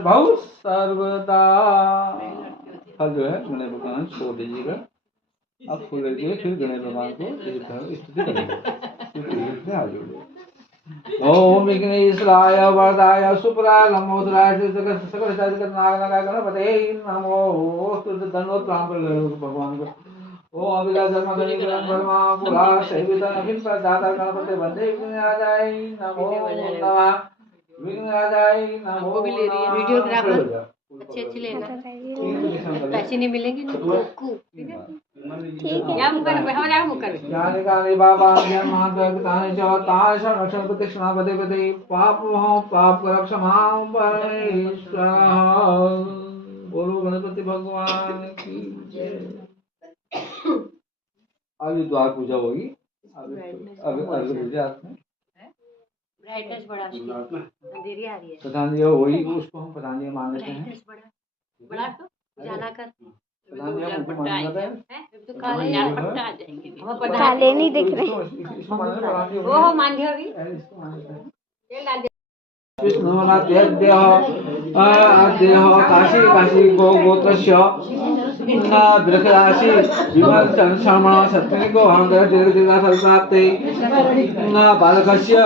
भाव सर्वदा। फल जो है गणेश भगवान छोड़ दीजिएगा, आप फूल रखिए, फिर गणेश भगवान को स्तुति करेंगे। ओम विघ्नेश्वराय वरदाय सुप्राय लंबोदराय सकल नाग गणपते नमो दंडोत भगवान को। ओम अभिला जन्म गणेश ब्रह्मा पुरा सहित अखिल प्रदाता गणपति वंदे विघ्नराजाय नमो नमः। विघ्नराजाय नमो वीडियोग्राफर अच्छे लेना, पैसे नहीं मिलेंगे ठीक है। क्या मुकर हमारा मुकर ज्ञान काले बाबा ज्ञान महात्मा ताने चला ताने शरण रक्षण प्रतिष्ठा पदे पदे पाप मोह पाप कर क्षमा परमेश्वर। बोलो गणपति भगवान की जय। अभी द्वार पूजा होगी, अभी गुजरात में ब्राइटनेस बढ़ा दी, अंधेरी आ रही है। प्रधान जी वही उसको हम प्रधान जी मान लेते हैं। बढ़ा तो जाना कर प्रधान जी हमको मान लेते हैं। तो काले पट्टा आ जाएंगे, काले नहीं दिख रहे। वो मान लिया अभी। विष्णुनाथ्यद्यः अद्यः काशी काशी गोत्रस्य दृढराशि विमल शर्मण सत्त्वनिको अहंकार दीर्घ दीर्घ फल प्राप्ते बालकस्य